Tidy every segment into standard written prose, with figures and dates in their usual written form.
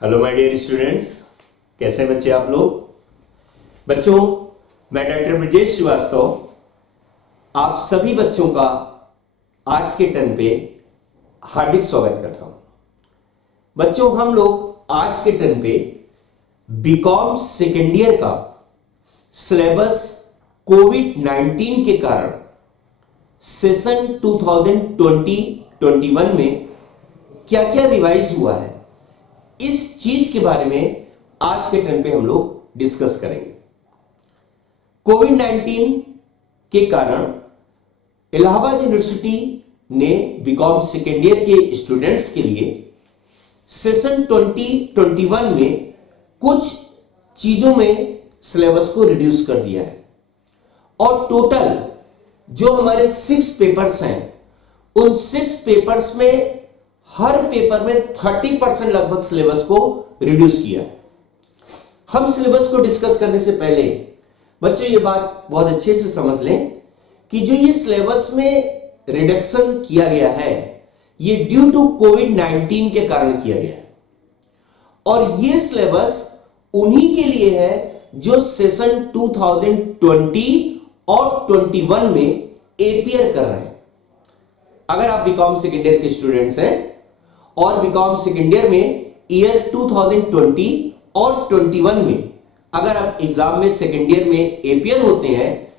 Hello my dear students, कैसे हैं बच्चे आप लोग। बच्चों, मैं डॉक्टर ब्रजेश श्रीवास्तव आप सभी बच्चों का आज के टर्न पे हार्दिक स्वागत करता हूं। बच्चों, हम लोग आज के टर्न पे बीकॉम सेकेंड ईयर का सिलेबस कोविड-19 के कारण सेशन 2020-21 में क्या क्या रिवाइज हुआ है, इस चीज के बारे में आज के टर्न पे हम लोग डिस्कस करेंगे। कोविड-19 के कारण इलाहाबाद यूनिवर्सिटी ने बीकॉम सेकेंड ईयर के स्टूडेंट्स के लिए सेशन 2021 में कुछ चीजों में सिलेबस को रिड्यूस कर दिया है और टोटल जो हमारे 6 पेपर्स हैं, उन 6 पेपर्स में हर पेपर में 30% लगभग सिलेबस को रिड्यूस किया है। हम सिलेबस को डिस्कस करने से पहले बच्चों ये बात बहुत अच्छे से समझ लें कि जो ये सिलेबस में रिडक्शन किया गया है, ये ड्यू टू कोविड-19 के कारण किया गया है और ये सिलेबस उन्हीं के लिए है जो सेशन 2020 और 21 में एपियर कर रहे हैं। अगर आप बीकॉम सेकेंड ईयर के स्टूडेंट्स हैं और बीकॉम सेकेंड ईयर में ईयर 2020 और 21 में अगर आप एग्जाम में सेकेंड ईयर में एपियर होते हैं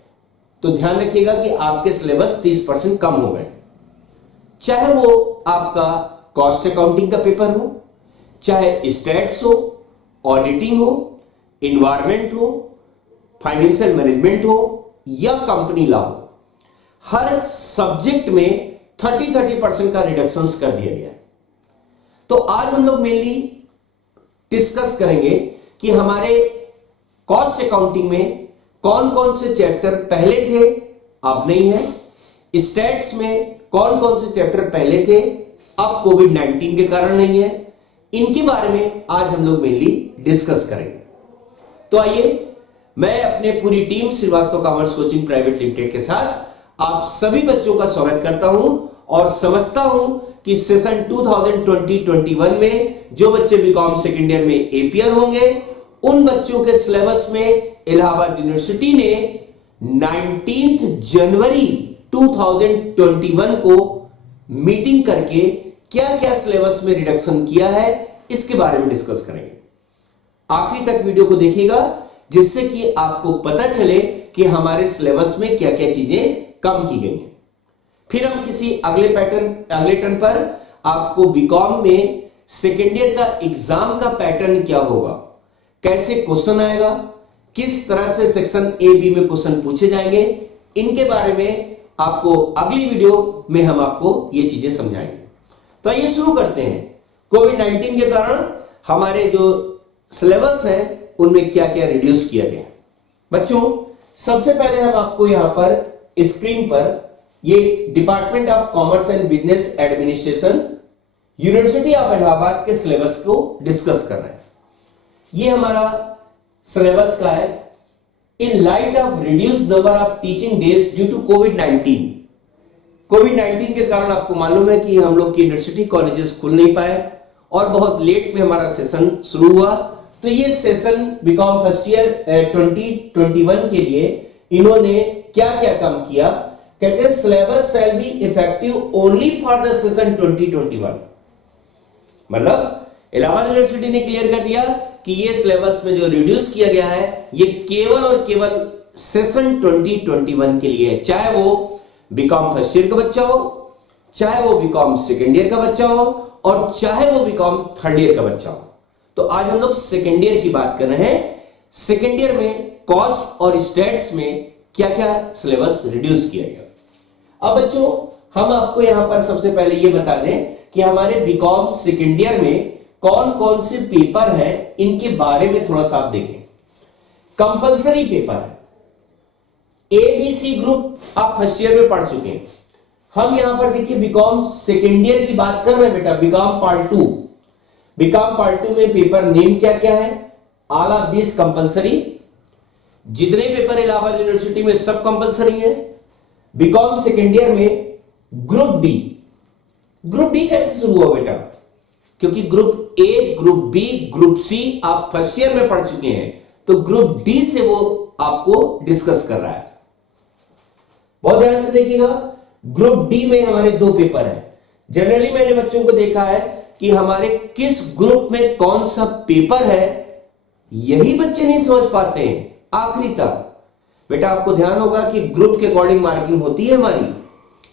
तो ध्यान रखिएगा कि आपके सिलेबस 30% कम हो गए। चाहे वो आपका कॉस्ट अकाउंटिंग का पेपर हो, चाहे स्टैट्स हो, ऑडिटिंग हो, इन्वायरमेंट हो, फाइनेंशियल मैनेजमेंट हो या कंपनी लॉ हो, हर सब्जेक्ट में 30% का रिडक्शन कर दिया गया है। तो आज हम लोग मेनली डिस्कस करेंगे कि हमारे कॉस्ट अकाउंटिंग में कौन कौन से चैप्टर पहले थे अब नहीं है, स्टैट्स में कौन कौन से चैप्टर पहले थे अब कोविड-19 के कारण नहीं है, इनके बारे में आज हम लोग मेनली डिस्कस करेंगे। तो आइए, मैं अपने पूरी team Shrivastava commerce coaching private limited के साथ आप सभी बच्चों का स्वागत करता हूं और समझता हूं कि सेशन 2020-21 में जो बच्चे बीकॉम सेकेंड ईयर में एपियर होंगे, उन बच्चों के सिलेबस में इलाहाबाद यूनिवर्सिटी ने 19 जनवरी 2021 को मीटिंग करके क्या क्या सिलेबस में रिडक्शन किया है, इसके बारे में डिस्कस करेंगे। आखिरी तक वीडियो को देखिएगा जिससे कि आपको पता चले कि हमारे सिलेबस में क्या क्या चीजें कम की गई हैं। फिर हम किसी अगले टर्न पर आपको बीकॉम में सेकेंड ईयर का एग्जाम का पैटर्न क्या होगा, कैसे क्वेश्चन आएगा, किस तरह से सेक्शन ए बी में क्वेश्चन पूछे जाएंगे, इनके बारे में आपको अगली वीडियो में हम आपको ये चीजें समझाएंगे। तो आइए शुरू करते हैं। कोविड-19 के कारण हमारे जो सिलेबस है उनमें क्या क्या रिड्यूस किया गया। बच्चों, सबसे पहले हम आपको यहां पर स्क्रीन पर ये department of commerce and business administration university of Allahabad के सिलेबस को डिस्कस कर रहे हैं। ये हमारा सिलेबस का है। In light of reduce number of teaching days due to कोविड-19। कोविड-19 के कारण आपको मालूम है कि हम लोग की यूनिवर्सिटी कॉलेजेस खुल नहीं पाए और बहुत लेट में हमारा सेशन शुरू हुआ। तो ये सेशन बीकॉम फर्स्ट ईयर 2021 के लिए इन्होंने क्या क्या काम किया, कहते हैं syllabus shall be effective only for the session 2021। मतलब इलाहाबाद यूनिवर्सिटी ने क्लियर कर दिया कि ये सिलेबस में जो रिड्यूस किया गया है ये केवल और केवल सेशन 2021 के लिए है। चाहे वो बीकॉम फर्स्ट ईयर का बच्चा हो, चाहे वो बीकॉम सेकेंड ईयर का बच्चा हो और चाहे वो बीकॉम थर्ड ईयर का बच्चा हो। तो आज हम लोग सेकेंड ईयर की बात कर रहे हैं। सेकेंड ईयर में कॉस्ट और स्टैट्स में क्या क्या सिलेबस रिड्यूस किया गया। अब बच्चों, हम आपको यहां पर सबसे पहले ये बता दें कि हमारे बीकॉम सेकेंड ईयर में कौन कौन से पेपर हैं, इनके बारे में थोड़ा सा आप देखें। कंपलसरी पेपर है। एबीसी ग्रुप आप फर्स्ट ईयर में पढ़ चुके हैं। हम यहां पर देखिए बीकॉम सेकेंड ईयर की बात कर रहे हैं बेटा। बीकॉम पार्ट 2, बीकॉम पार्ट 2 में पेपर नेम क्या क्या है, ऑल ऑफ दिस कंपलसरी। जितने पेपर इलाहाबाद यूनिवर्सिटी में सब कंपलसरी है। बीकॉम सेकेंड ईयर में ग्रुप डी, ग्रुप डी कैसे शुरू हुआ बेटा? क्योंकि group group A, group B, group C आप फर्स्ट ईयर में पढ़ चुके हैं, तो ग्रुप डी से वो आपको डिस्कस कर रहा है। बहुत ध्यान से देखिएगा, ग्रुप डी में हमारे 2 पेपर हैं। जनरली मैंने बच्चों को देखा है कि हमारे किस ग्रुप में कौन सा पेपर है, यही बच्चे नहीं समझ पाते हैं आखिरी तक। बेटा आपको ध्यान होगा कि ग्रुप के अकॉर्डिंग मार्किंग होती है हमारी,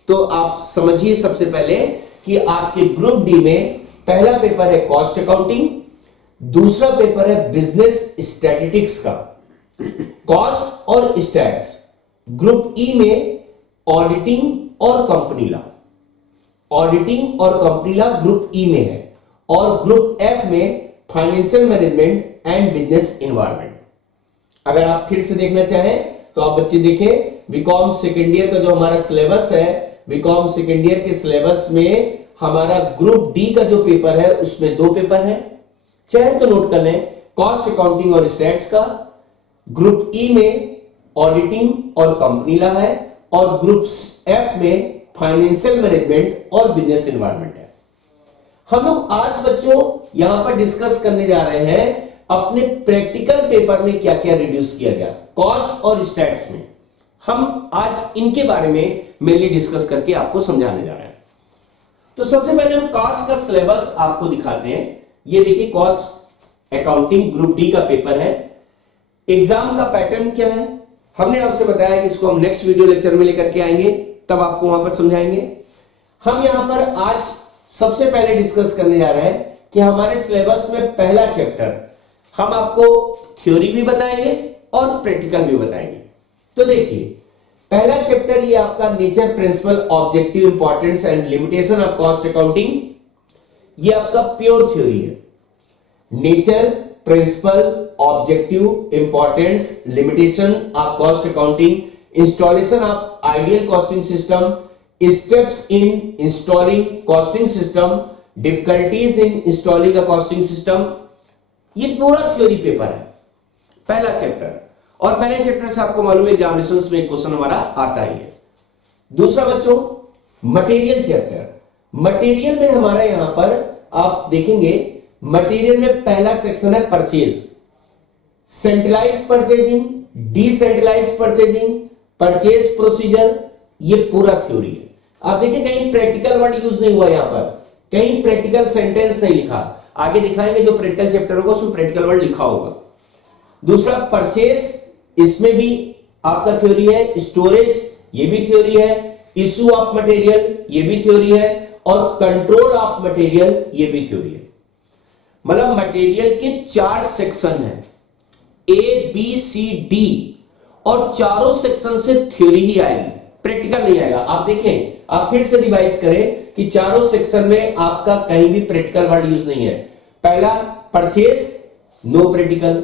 तो आप समझिए सबसे पहले कि आपके ग्रुप डी में पहला पेपर है कॉस्ट अकाउंटिंग, दूसरा पेपर है बिजनेस स्टैटिस्टिक्स का, कॉस्ट और स्टैट्स। ग्रुप ई में ऑडिटिंग और कंपनी लॉ, ऑडिटिंग और कंपनी लॉ ग्रुप ई में है, और ग्रुप एफ में financial management and business environment. अगर आप फिर से देखना चाहें तो आप बच्चे देखें, बीकॉम सेकेंड ईयर का जो हमारा सिलेबस है, बीकॉम सेकेंड ईयर के सिलेबस में हमारा ग्रुप डी का जो पेपर है उसमें 2 पेपर है, चाहे तो नोट कर लें, कॉस्ट अकाउंटिंग और स्टैट्स का। ग्रुप ई में ऑडिटिंग और कंपनी लॉ है, और ग्रुप एफ में फाइनेंशियल मैनेजमेंट और बिजनेस एनवायरनमेंट है। हम लोग आज बच्चों यहां पर डिस्कस करने जा रहे हैं अपने प्रैक्टिकल पेपर में क्या क्या रिड्यूस किया गया कॉस्ट और स्टैट्स में। हम आज इनके बारे में मेनली डिस्कस करके आपको समझाने जा रहे हैं। तो सबसे पहले हम कॉस्ट का सिलेबस आपको दिखाते हैं। ये देखिए, कॉस्ट अकाउंटिंग ग्रुप डी का पेपर है। एग्जाम का पैटर्न क्या है, हमने आपसे बताया कि इसको हम नेक्स्ट वीडियो लेक्चर में लेकर के आएंगे, तब आपको वहां पर समझाएंगे। हम यहां पर आज सबसे पहले डिस्कस करने जा रहे हैं कि हमारे सिलेबस में पहला चैप्टर हम आपको थ्योरी भी बताएंगे और प्रैक्टिकल भी बताएंगे। तो देखिए, पहला चैप्टर ये आपका nature, principle, objective, importance and limitation of cost accounting, ये आपका प्योर थ्योरी है। Nature, principle, objective, importance, limitation of cost accounting, installation of ideal costing system, steps in installing costing system, difficulties in installing a costing system, ये पूरा theory paper है पहला chapter. और पहले chapter से आपको मालूम है एग्जामिनेशंस में एक क्वेश्चन हमारा आता ही है। दूसरा बच्चों, मटेरियल चैप्टर। मटेरियल में हमारा यहां पर आप देखेंगे, मटेरियल में पहला सेक्शन है purchase, centralise purchasing, decentralise purchasing, purchase procedure, ये पूरा थ्योरी है। आप देखिए कहीं प्रैक्टिकल वर्ड यूज नहीं हुआ, यहां पर कहीं प्रैक्टिकल सेंटेंस नहीं लिखा। आगे दिखाएंगे जो प्रैक्टिकल चैप्टर होगा उसमें प्रैक्टिकल वर्ड लिखा होगा। दूसरा परचेज, इसमें भी आपका थ्योरी है। स्टोरेज, ये भी थ्योरी है। इशू ऑफ मटेरियल, ये भी थ्योरी है। और कंट्रोल ऑफ मटेरियल, ये भी थ्योरी है। मतलब मटेरियल के 4 सेक्शन हैं, ए बी सी डी, और चारों सेक्शन से थ्योरी ही आएगी, प्रैक्टिकल नहीं आएगा। आप देखें, आप फिर से रिवाइज करें कि चारों सेक्शन में आपका कहीं भी प्रैक्टिकल वर्ड यूज नहीं है। पहला purchase, no practical.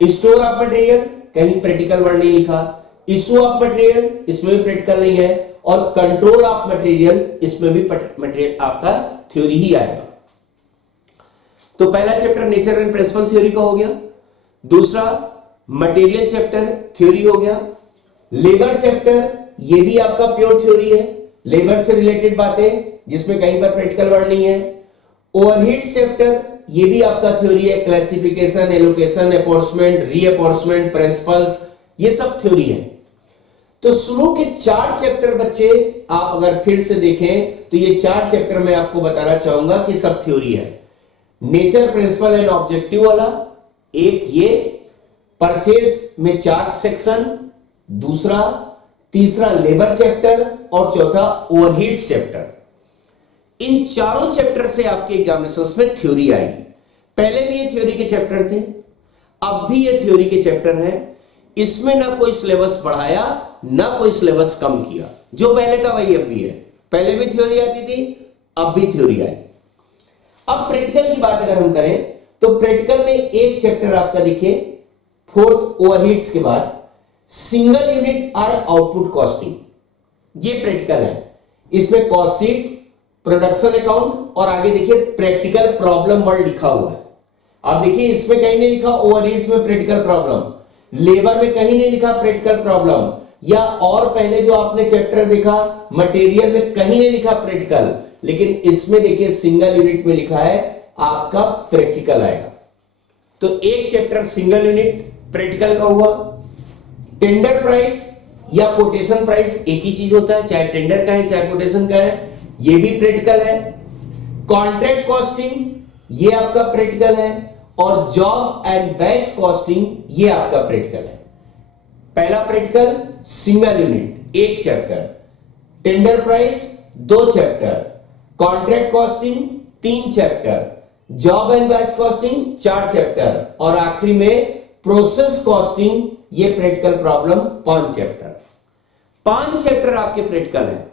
Store of material, कहीं प्रैक्टिकल वर्ड नहीं लिखा। इशू ऑफ मटेरियल, इसमें भी प्रैक्टिकल नहीं है। और कंट्रोल ऑफ मटेरियल, इसमें भी मटेरियल आपका थ्योरी ही आएगा। तो पहला chapter nature and principle theory का हो गया। दूसरा मटेरियल चैप्टर थ्योरी हो गया। लेबर चैप्टर, ये भी आपका प्योर थ्योरी है, लेबर से रिलेटेड बातें जिसमें कहीं पर प्रैक्टिकल वर्ड नहीं है। ओवरहेड्स चैप्टर, ये भी आपका थ्योरी है, क्लासिफिकेशन, एलोकेशन, अपॉर्चमेंट, रीअपॉर्चमेंट, प्रिंसिपल्स, ये सब थ्योरी है। तो शुरू के 4 चैप्टर बच्चे आप अगर फिर से देखें तो ये 4 चैप्टर मैं आपको बताना चाहूंगा कि सब थ्योरी है। नेचर, प्रिंसिपल एंड ऑब्जेक्टिव वाला एक, ये परचेज में 4 सेक्शन, दूसरा, तीसरा लेबर चैप्टर, और चौथा ओवरहेड्स चैप्टर। इन चारों चैप्टर से आपके एग्जामिनेशंस में थ्योरी आएगी। पहले भी ये थ्योरी के चैप्टर थे, अब भी ये थ्योरी के चैप्टर हैं। इसमें ना कोई सिलेबस बढ़ाया ना कोई सिलेबस कम किया, जो पहले था वही अब भी है। पहले भी थ्योरी आती थी, अब भी थ्योरी आई। अब प्रैक्टिकल की बात अगर हम करें तो प्रैक्टिकल में एक चैप्टर आपका देखिए, 4th ओवरहेड्स के बाद, सिंगल यूनिट और आउटपुट कॉस्टिंग, ये प्रैक्टिकल है। इसमें कॉस्ट शीट, प्रोडक्शन अकाउंट, और आगे देखिए प्रैक्टिकल प्रॉब्लम वर्ड लिखा हुआ है। आप देखिए इसमें कहीं नहीं लिखा ओवरहेड्स में प्रैक्टिकल प्रॉब्लम, लेबर में कहीं नहीं लिखा प्रैक्टिकल प्रॉब्लम, या और पहले जो आपने चैप्टर देखा मटेरियल में कहीं नहीं लिखा प्रैक्टिकल, लेकिन इसमें देखिए सिंगल यूनिट में लिखा है आपका प्रैक्टिकल आएगा। तो एक चैप्टर सिंगल यूनिट प्रैक्टिकल का हुआ। टेंडर प्राइस या कोटेशन प्राइस एक ही चीज होता है, चाहे टेंडर का है चाहे कोटेशन का है, ये भी प्रैक्टिकल है। कॉन्ट्रैक्ट कॉस्टिंग ये आपका प्रैक्टिकल है, और जॉब एंड बैच कॉस्टिंग ये आपका प्रैक्टिकल है। पहला प्रैक्टिकल सिंगल यूनिट एक chapter, tender price 2 chapter, contract costing 3 chapter, job and batch costing 4 chapter, और आखिरी में प्रोसेस कॉस्टिंग ये प्रैक्टिकल प्रॉब्लम 5 चैप्टर। 5 चैप्टर आपके प्रैक्टिकल है।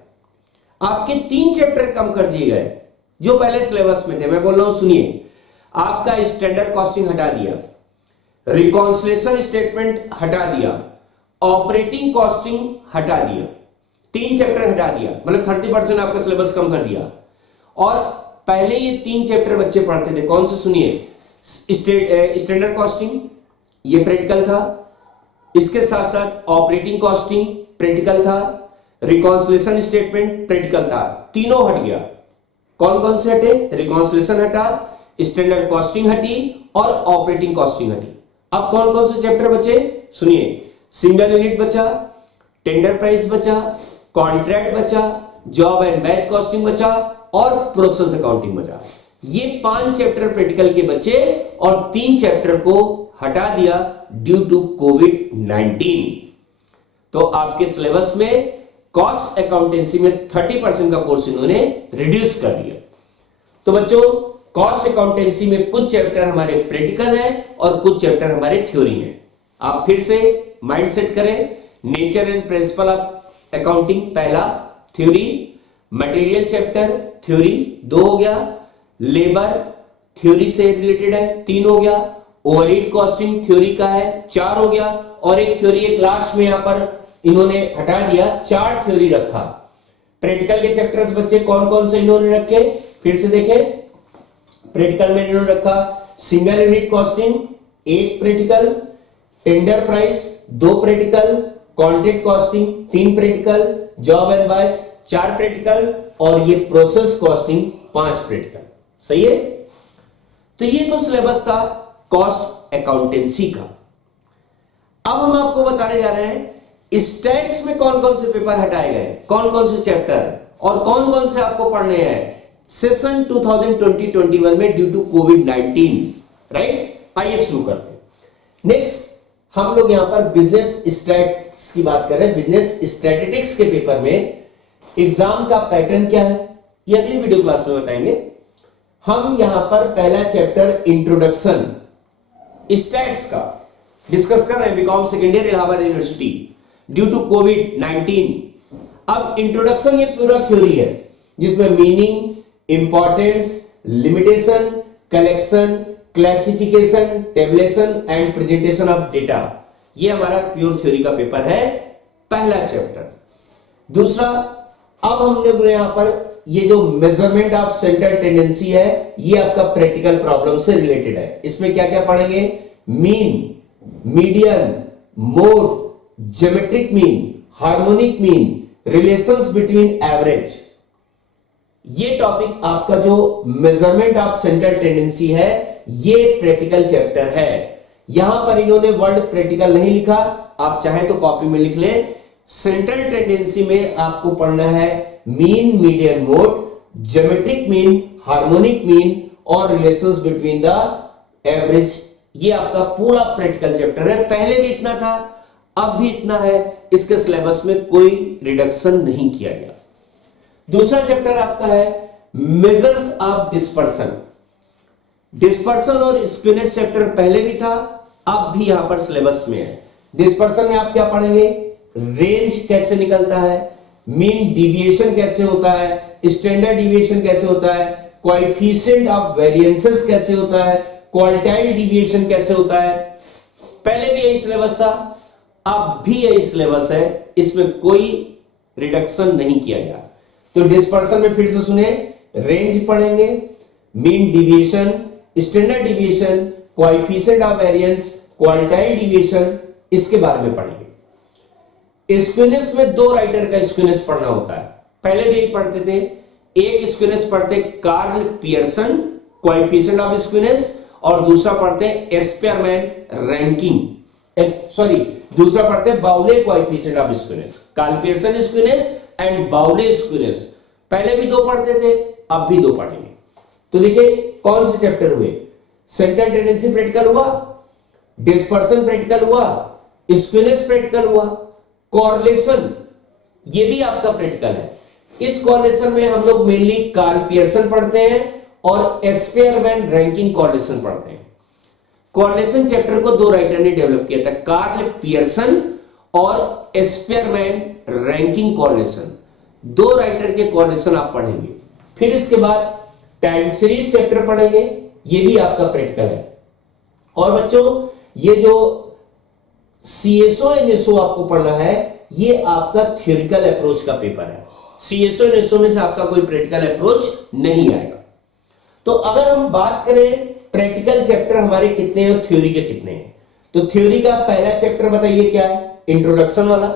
आपके 3 चैप्टर कम कर दिए गए जो पहले सिलेबस में थे। मैं बोल रहा हूं सुनिए, आपका स्टैंडर्ड कॉस्टिंग हटा दिया, रिकॉन्सिलिएशन स्टेटमेंट हटा दिया, ऑपरेटिंग कॉस्टिंग हटा दिया, 3 चैप्टर हटा दिया, मतलब 30% आपका सिलेबस कम कर दिया। और पहले ये 3 चैप्टर बच्चे पढ़ते थे, कौन से सुनिए, स्टैंडर्ड कॉस्टिंग ये प्रैक्टिकल था, इसके साथ साथ ऑपरेटिंग कॉस्टिंग प्रैक्टिकल था, रिकॉन्सिलिएशन स्टेटमेंट प्रैक्टिकल था, तीनों हट गया। कौन कौन से हटे, रिकॉन्सिलिएशन हटा, स्टैंडर्ड कॉस्टिंग हटी और ऑपरेटिंग कॉस्टिंग हटी। अब कौन कौन से चैप्टर बचे सुनिए, सिंगल यूनिट बचा, टेंडर प्राइस बचा, कॉन्ट्रैक्ट बचा, जॉब एंड बैच कॉस्टिंग बचा और प्रोसेस अकाउंटिंग बचा। ये 5 चैप्टर प्रैक्टिकल के बचे और 3 चैप्टर को हटा दिया ड्यू टू कोविड-19। तो आपके सिलेबस में कॉस्ट अकाउंटेंसी में 30% का कोर्स इन्होंने रिड्यूस कर दिया। तो बच्चों, कॉस्ट अकाउंटेंसी में कुछ चैप्टर हमारे प्रैक्टिकल है और कुछ चैप्टर हमारे थ्योरी है। आप फिर से माइंड सेट करें, nature and principle of accounting पहला थ्योरी, मटेरियल चैप्टर थ्योरी 2 हो गया, लेबर थ्योरी से रिलेटेड है 3 हो गया, ओवरहेड कॉस्टिंग थ्योरी का है 4 हो गया, और एक थ्योरी एक लास्ट में यहां पर इन्होंने हटा दिया, 4 थ्योरी रखा। प्रैक्टिकल के चैप्टर्स बच्चे कौन कौन से इन्होंने रखे, फिर से देखें। प्रैक्टिकल में इन्होंने रखा single unit costing 1 practical, tender price 2 practical, contract costing 3 practical, job and batch 4 practical, और ये प्रोसेस कॉस्टिंग 5 प्रैक्टिकल। सही है। तो ये तो सिलेबस था कॉस्ट अकाउंटेंसी का। अब हम आपको बताने जा रहे हैं स्टैट्स में कौन कौन से पेपर हटाए गए, कौन कौन से चैप्टर और कौन कौन से आपको पढ़ने हैं सेशन 2020-21 में ड्यू टू कोविड-19। राइट, आइए शुरू करते हैं। नेक्स्ट हम लोग यहां पर बिजनेस स्टैट्स की बात कर रहे हैं। बिजनेस स्टैटिस्टिक्स के पेपर में एग्जाम का पैटर्न क्या है ये अगली वीडियो क्लास में बताएंगे। हम यहां पर पहला चैप्टर इंट्रोडक्शन स्टैट्स का डिस्कस कर रहे हैं, BCom second year Allahabad university due to कोविड-19। अब इंट्रोडक्शन ये पूरा थ्योरी है जिसमें meaning, importance, limitation, collection, classification, tabulation and presentation of data, ये हमारा प्योर थ्योरी का पेपर है, पहला चैप्टर। दूसरा, अब हमने यहां पर ये जो मेजरमेंट ऑफ सेंट्रल टेंडेंसी है ये आपका प्रैक्टिकल प्रॉब्लम से रिलेटेड है। इसमें क्या क्या पढ़ेंगे, mean, median, mode, geometric mean, harmonic mean, relations between average. ये टॉपिक आपका जो मेजरमेंट ऑफ सेंट्रल टेंडेंसी है ये प्रैक्टिकल चैप्टर है। यहां पर इन्होंने वर्ड प्रैक्टिकल नहीं लिखा, आप चाहे तो कॉपी में लिख लें। सेंट्रल टेंडेंसी में आपको पढ़ना है mean, median, mode, geometric mean, harmonic mean और रिलेशंस बिटवीन द एवरेज। ये आपका पूरा प्रैक्टिकल चैप्टर है। पहले भी इतना था, अब भी इतना है। इसके सिलेबस में कोई रिडक्शन नहीं किया गया। दूसरा चैप्टर आपका है मेजर्स ऑफ डिस्पर्सन। डिस्पर्सन और स्क्यूनेस चैप्टर पहले भी था, अब भी यहां पर सिलेबस में है। डिस्पर्सन में आप क्या पढ़ेंगे, रेंज कैसे निकलता है, मीन डिविएशन कैसे होता है, स्टैंडर्ड डिविएशन कैसे होता है, कोएफिशिएंट ऑफ वेरिएंसेस कैसे होता है, क्वार्टाइल डिविएशन कैसे होता है। पहले भी यही सिलेबस था, अब भी यही सिलेबस है, इसमें कोई रिडक्शन नहीं किया गया। तो डिस्पर्सन में फिर से सुने, रेंज पढ़ेंगे, mean deviation, standard deviation, coefficient of variance, quartile deviation, इसके बारे में पढ़ेंगे। स्क्यूनेस में 2 राइटर का स्क्यूनेस पढ़ना होता है, पहले भी यही पढ़ते थे। एक स्क्यूनेस पढ़ते Karl Pearson coefficient of skewness, और दूसरा पढ़ते हैं एस्पेरमैन रैंकिंग, दूसरा पढ़ते हैं Bowley coefficient of skewness, Karl Pearson skewness and Bowley skewness. पहले भी दो पढ़ते थे, अब भी दो पढ़ेंगे। तो देखिए कौन से चैप्टर हुए, सेंट्रल टेंडेंसी प्रैक्टिकल हुआ, डिस्पर्सन प्रैक्टिकल हुआ, स्क्यूनेस प्रैक्टिकल हुआ, कॉरलेशन ये भी आपका प्रैक्टिकल है। इस कॉरलेशन में हम लोग मेनली कार्ल पियर्सन पढ़ते हैं और एस्पेरमैन रैंकिंग कॉरलेशन पढ़ते हैं। कॉरलेशन चैप्टर को दो राइटर ने डेवलप किया था, कार्ल पियर्सन और एस्पेरमैन रैंकिंग कॉरलेशन, दो राइटर के कॉरलेशन आप पढ़ेंगे। फिर इसके बाद टाइम सीरीज चैप्टर पढ़ेंगे, ये भी आपका प्रैक्टिकल है। और बच्चों ये जो सीएसओ एनएसओ आपको पढ़ना है, ये आपका थ्योरिकल अप्रोच का पेपर है। सीएसओ एनएसओ में से आपका कोई प्रैक्टिकल अप्रोच नहीं आएगा। तो अगर हम बात करें प्रैक्टिकल चैप्टर हमारे कितने हैं और थ्योरी के कितने हैं, तो थ्योरी का पहला चैप्टर बताइए क्या है, इंट्रोडक्शन वाला,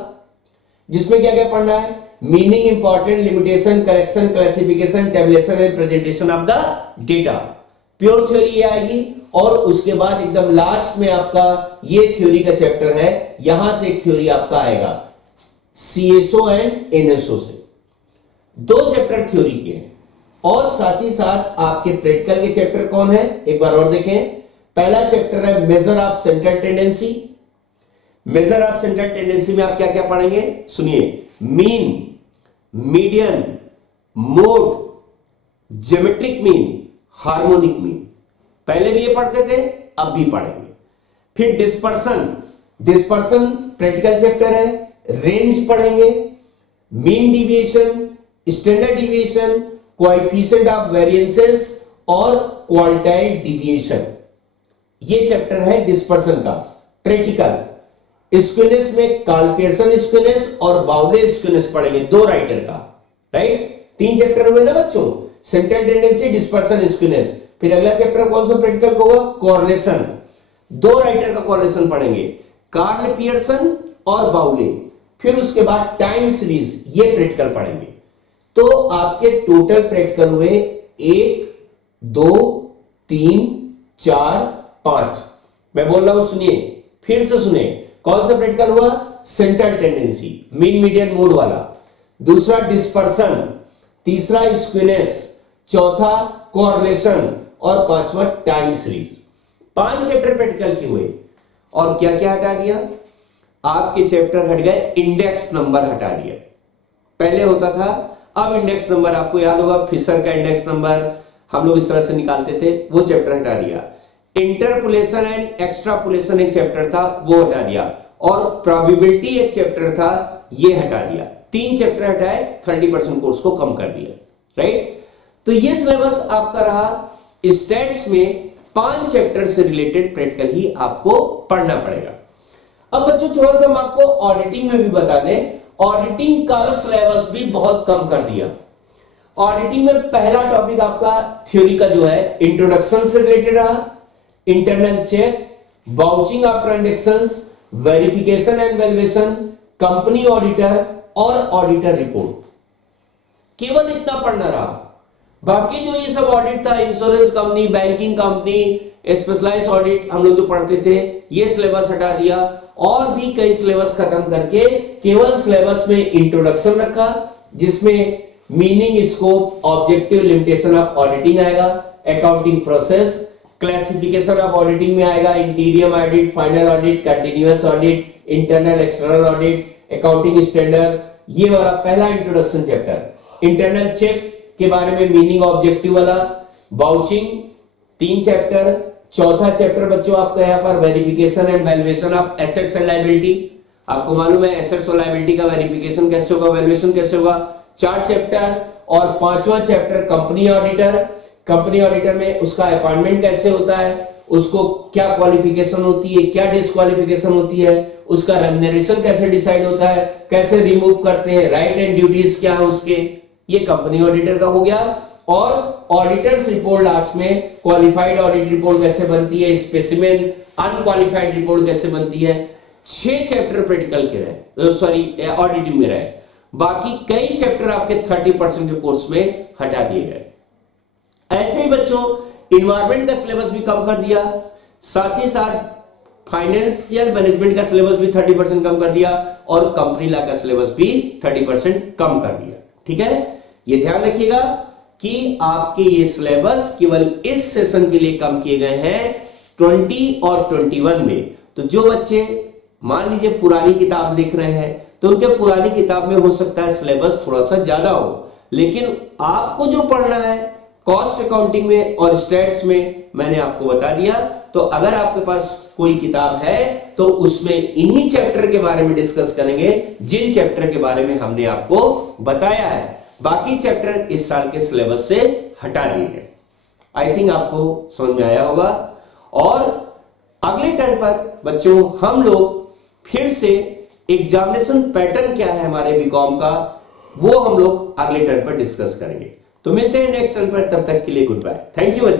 जिसमें क्या क्या पढ़ना है, meaning, important, limitation, correction, classification, tabulation and presentation of the data, pure theory ये आएगी। और उसके बाद एकदम लास्ट में आपका ये थ्योरी का चैप्टर है, यहां से एक थ्योरी आपका आएगा सीएसओ एंड एनएसओ से, दो चैप्टर थ्योरी के हैं। और साथ ही साथ आपके प्रैक्टिकल के चैप्टर कौन है, एक बार और देखें। पहला चैप्टर है measure of central tendency. Measure of central tendency में आप क्या क्या पढ़ेंगे, सुनिए, mean, median, mode, geometric mean, harmonic mean, पहले भी ये पढ़ते थे, अब भी पढ़ेंगे। फिर डिस्पर्सन, डिस्पर्सन प्रैक्टिकल चैप्टर है, रेंज पढ़ेंगे, mean deviation, standard deviation, coefficient of variances और क्वार्टाइल डिविएशन, ये चैप्टर है डिस्पर्सन का प्रैक्टिकल। स्क्यूनेस में कार्ल पियर्सन स्क्यूनेस और बाउले स्क्यूनेस पढ़ेंगे, दो राइटर का, राइट। तीन चैप्टर हुए ना बच्चों, सेंट्रल टेंडेंसी, डिस्पर्सन, स्क्यूनेस। फिर अगला चैप्टर कौन सा प्रैक्टिकल का होगा, कॉरलेशन, दो राइटर का कॉरलेशन पढ़ेंगे, कार्ल पियर्सन और बाउले। फिर उसके बाद टाइम सीरीज, ये प्रैक्टिकल पढ़ेंगे। तो आपके टोटल प्रैक्टिकल हुए 1 2 3 4 5। मैं बोल रहा हूं, सुनिए, फिर से सुनिए, कौन सा प्रैक्टिकल हुआ, central tendency, mean median mode वाला, दूसरा डिस्पर्सन, तीसरा स्क्यूनेस, चौथा कॉरलेशन और पांचवा टाइम सीरीज। 5 चैप्टर प्रैक्टिकल के हुए। और क्या क्या हटा दिया, आपके चैप्टर हट गए, इंडेक्स नंबर हटा दिया। पहले होता था, अब इंडेक्स नंबर आपको याद होगा, फिशर का इंडेक्स नंबर हम लोग इस तरह से निकालते थे, वो चैप्टर हटा दिया। इंटरपोलेशन एंड एक्स्ट्रापोलेशन एक चैप्टर था, वो हटा दिया। और प्रोबेबिलिटी एक चैप्टर था, ये हटा दिया। 3 चैप्टर हटाए, 30% कोर्स को कम कर दिया, राइट। तो ये सिलेबस आपका रहा। स्टैट्स में 5 चैप्टर से रिलेटेड प्रैक्टिकल ही आपको पढ़ना पड़ेगा। अब बच्चों थोड़ा सा हम आपको ऑडिटिंग में भी बता दें, ऑडिटिंग का सिलेबस भी बहुत कम कर दिया। ऑडिटिंग में पहला टॉपिक आपका थ्योरी का जो है इंट्रोडक्शन से रिलेटेड रहा, internal check, vouching of transactions, verification and valuation, company auditor और ऑडिटर रिपोर्ट, केवल इतना पढ़ना रहा। बाकी जो ये सब ऑडिट था, insurance company, banking company, specialised audit हम लोग जो पढ़ते थे, ये सिलेबस हटा दिया। और भी कई सिलेबस खत्म करके केवल सिलेबस में इंट्रोडक्शन रखा, जिसमें meaning, scope, objective, limitation of auditing आएगा, accounting process, classification of auditing में आएगा, interior audit, final audit, continuous audit, internal external audit, accounting standard, ये वाला पहला इंट्रोडक्शन चैप्टर। इंटरनल चेक के बारे में, मीनिंग, ऑब्जेक्टिव वाला, वाउचिंग 3 चैप्टर। चौथा चैप्टर बच्चों आपका यहाँ पर verification and valuation of assets and liability. आपको मालूम है एसेट्स और लायबिलिटी का वेरिफिकेशन कैसे होगा, वैल्यूएशन कैसे होगा, 4 चैप्टर। और 5वां chapter company auditor. Company auditor में उसका अपॉइंटमेंट कैसे होता है, उसको क्या क्वालिफिकेशन होती है, क्या डिस्क्वालिफिकेशन होती है, उसका रेम्यूनरेशन कैसे डिसाइड होता है, कैसे रिमूव करते हैं, राइट एंड ड्यूटीज क्या है उसके, ये कंपनी ऑडिटर का हो गया। और ऑडिटर्स रिपोर्ट लास्ट में, क्वालिफाइड ऑडिट रिपोर्ट कैसे बनती है, स्पेसिमेन अनक्वालिफाइड रिपोर्ट कैसे बनती है। 6 चैप्टर प्रैक्टिकल के रहे, सॉरी ऑडिटिंग में रहे। बाकी कई चैप्टर आपके 30% के कोर्स में हटा दिए गए। ऐसे ही बच्चों इन्वायरमेंट का सिलेबस भी कम कर दिया, साथ ही साथ फाइनेंशियल मैनेजमेंट का सिलेबस भी 30% कम कर दिया और कंपनी लॉ का सिलेबस भी 30% कम कर दिया। ठीक है, ये ध्यान रखिएगा कि आपके ये सिलेबस केवल इस सेशन के लिए कम किए गए हैं 20 और 21 में। तो जो बच्चे मान लीजिए पुरानी किताब लिख रहे हैं तो उनके पुरानी किताब में हो सकता है सिलेबस थोड़ा सा ज्यादा हो, लेकिन आपको जो पढ़ना है कॉस्ट अकाउंटिंग में और स्टैट्स में मैंने आपको बता दिया। तो अगर आपके पास कोई किताब है तो उसमें इन्हीं चैप्टर के बारे में डिस्कस करेंगे जिन चैप्टर के बारे में हमने आपको बताया है। बाकी चैप्टर इस साल के सिलेबस से हटा दिए गए। आई थिंक आपको समझ में आया होगा। और अगले टर्न पर बच्चों हम लोग फिर से एग्जामिनेशन पैटर्न क्या है हमारे बीकॉम का, वो हम लोग अगले टर्न पर डिस्कस करेंगे। तो मिलते हैं नेक्स्ट टर्न पर, तब तक के लिए गुड बाय। थैंक यू बच्चों।